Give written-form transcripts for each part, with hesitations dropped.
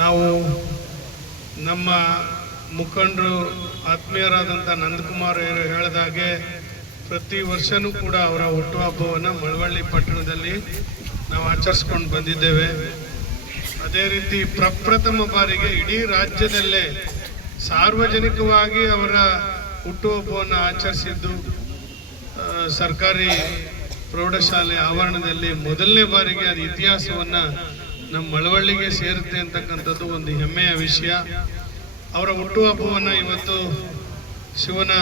ನಾವು ನಮ್ಮ ಮುಖಂಡರು ಆತ್ಮೀಯರಾದಂಥ ನಂದಕುಮಾರ್ ಹೇಳಿದಾಗೆ ಪ್ರತಿ ವರ್ಷವೂ ಕೂಡ ಅವರ ಹುಟ್ಟುಹಬ್ಬವನ್ನು ಮಳವಳ್ಳಿ ಪಟ್ಟಣದಲ್ಲಿ ನಾವು ಆಚರಿಸ್ಕೊಂಡು ಬಂದಿದ್ದೇವೆ. ಅದೇ ರೀತಿ ಪ್ರಪ್ರಥಮ ಬಾರಿಗೆ ಇಡೀ ರಾಜ್ಯದಲ್ಲೇ ಸಾರ್ವಜನಿಕವಾಗಿ ಅವರ ಹುಟ್ಟುಹಬ್ಬವನ್ನು ಆಚರಿಸಿದ್ದು ಸರ್ಕಾರಿ ಪ್ರೌಢಶಾಲೆ ಆವರಣದಲ್ಲಿ ಮೊದಲನೇ ಬಾರಿಗೆ ಅದು ಇತಿಹಾಸವನ್ನು ನಮ್ಮ ಮಳವಳ್ಳಿಗೆ ಸೇರುತ್ತೆ ಅಂತಕ್ಕಂಥದ್ದು ಒಂದು ಹೆಮ್ಮೆಯ ವಿಷಯ. ಅವರ ಹುಟ್ಟುಹಬ್ಬವನ್ನು ಇವತ್ತು ಶಿವನ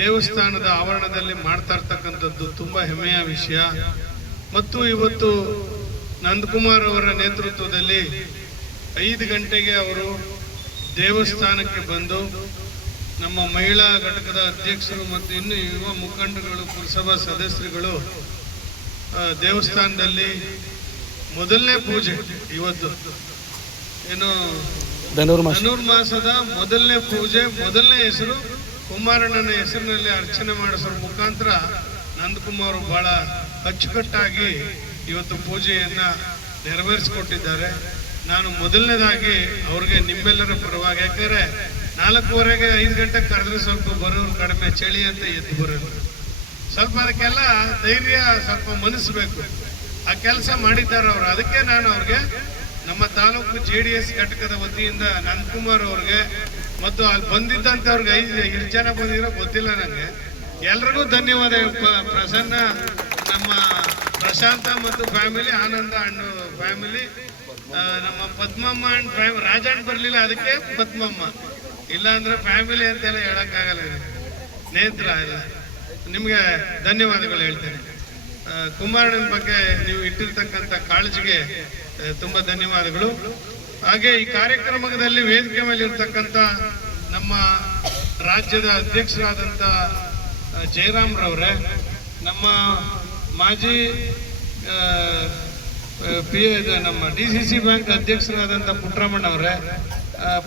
ದೇವಸ್ಥಾನದ ಆವರಣದಲ್ಲಿ ಮಾಡ್ತಾ ಇರ್ತಕ್ಕಂಥದ್ದು ತುಂಬ ಹೆಮ್ಮೆಯ ವಿಷಯ. ಮತ್ತು ಇವತ್ತು ನಂದಕುಮಾರ್ ಅವರ ನೇತೃತ್ವದಲ್ಲಿ 5 ಗಂಟೆಗೆ ಅವರು ದೇವಸ್ಥಾನಕ್ಕೆ ಬಂದು ನಮ್ಮ ಮಹಿಳಾ ಘಟಕದ ಅಧ್ಯಕ್ಷರು ಮತ್ತು ಇನ್ನು ಯುವ ಮುಖಂಡರುಗಳು, ಪುರಸಭಾ ಸದಸ್ಯರುಗಳು ದೇವಸ್ಥಾನದಲ್ಲಿ ಮೊದಲನೇ ಪೂಜೆ, ಇವತ್ತು ಏನು ಧನುರ್ಮಾಸದ ಮೊದಲನೇ ಪೂಜೆ, ಮೊದಲನೇ ಹೆಸರು ಕುಮಾರಣ್ಣನ ಹೆಸರಿನಲ್ಲಿ ಅರ್ಚನೆ ಮಾಡಿಸೋರ ಮುಖಾಂತರ ನಂದಕುಮಾರ್ ಬಹಳ ಅಚ್ಚುಕಟ್ಟಾಗಿ ಇವತ್ತು ಪೂಜೆಯನ್ನ ನೆರವೇರಿಸಿಕೊಟ್ಟಿದ್ದಾರೆ. ನಾನು ಮೊದಲನೇದಾಗಿ ಅವ್ರಿಗೆ ನಿಮ್ಮೆಲ್ಲರ ಪರವಾಗಿ, ಯಾಕಂದ್ರೆ 4:15 5 ಗಂಟೆಗೆ ಕರೆದ್ರೆ ಸ್ವಲ್ಪ ಬರೋರು ಕಡಿಮೆ, ಚಳಿ ಅಂತ ಎದ್ದು ಬರೋರು, ಸ್ವಲ್ಪ ಅದಕ್ಕೆಲ್ಲ ಧೈರ್ಯ, ಸ್ವಲ್ಪ ಮನಸ್ಸು ಆ ಕೆಲಸ ಮಾಡಿದ್ದಾರೆ ಅವರು. ಅದಕ್ಕೆ ನಾನು ಅವ್ರಿಗೆ ನಮ್ಮ ತಾಲೂಕು JDS ಘಟಕದ ವತಿಯಿಂದ ನಂದಕುಮಾರ್ ಅವ್ರಿಗೆ ಮತ್ತು ಅಲ್ಲಿ ಬಂದಿದ್ದಂಥವ್ರಿಗೆ 5 ಜನ ಬಂದಿರೋ ಗೊತ್ತಿಲ್ಲ ನನಗೆ, ಎಲ್ರಿಗೂ ಧನ್ಯವಾದ. ಪ್ರಸನ್ನ, ನಮ್ಮ ಪ್ರಶಾಂತ ಮತ್ತು ಫ್ಯಾಮಿಲಿ, ಆನಂದ ಅಣ್ಣು ಫ್ಯಾಮಿಲಿ, ನಮ್ಮ ಪದ್ಮಮ್ಮ ಅಂಡ್ ಫ್ಯಾಮಿಲಿ, ರಾಜಣ್ಣ ಬರಲಿಲ್ಲ ಅದಕ್ಕೆ ಪದ್ಮಮ್ಮ, ಇಲ್ಲ ಅಂದ್ರೆ ಫ್ಯಾಮಿಲಿ ಅಂತೆಲ್ಲ ಹೇಳಕ್ಕಾಗಲ್ಲ, ನೇತ್ರ ಇಲ್ಲ. ನಿಮಗೆ ಧನ್ಯವಾದಗಳು ಹೇಳ್ತೇನೆ. ಕುಮಾರಣ್ಣನ ಬಗ್ಗೆ ನೀವು ಇಟ್ಟಿರ್ತಕ್ಕಂಥ ಕಾಳಜಿಗೆ ತುಂಬ ಧನ್ಯವಾದಗಳು. ಹಾಗೆ ಈ ಕಾರ್ಯಕ್ರಮದಲ್ಲಿ ವೇದಿಕೆ ಮೇಲೆ ಇರ್ತಕ್ಕಂಥ ನಮ್ಮ ರಾಜ್ಯದ ಅಧ್ಯಕ್ಷರಾದಂಥ ಜಯರಾಮ್ರವ್ರೆ, ನಮ್ಮ ಮಾಜಿ ನಮ್ಮ DCC ಬ್ಯಾಂಕ್ ಅಧ್ಯಕ್ಷರಾದಂಥ ಪುಟ್ಟರಾಮಣ್ಣ ಅವರೇ,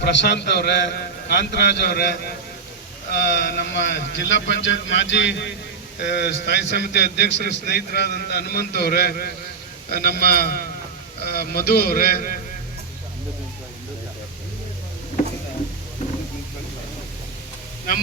ಪ್ರಶಾಂತ್ ಅವರೇ, ಕಾಂತರಾಜ್ ಅವರೇ, ನಮ್ಮ ಜಿಲ್ಲಾ ಪಂಚಾಯತ್ ಮಾಜಿ ಸ್ಥಾಯಿ ಸಮಿತಿ ಅಧ್ಯಕ್ಷರ ಸ್ನೇಹಿತರಾದಂಥ ಹನುಮಂತ್ ಅವರೇ, ನಮ್ಮ ಮಧು ಅವರೇ,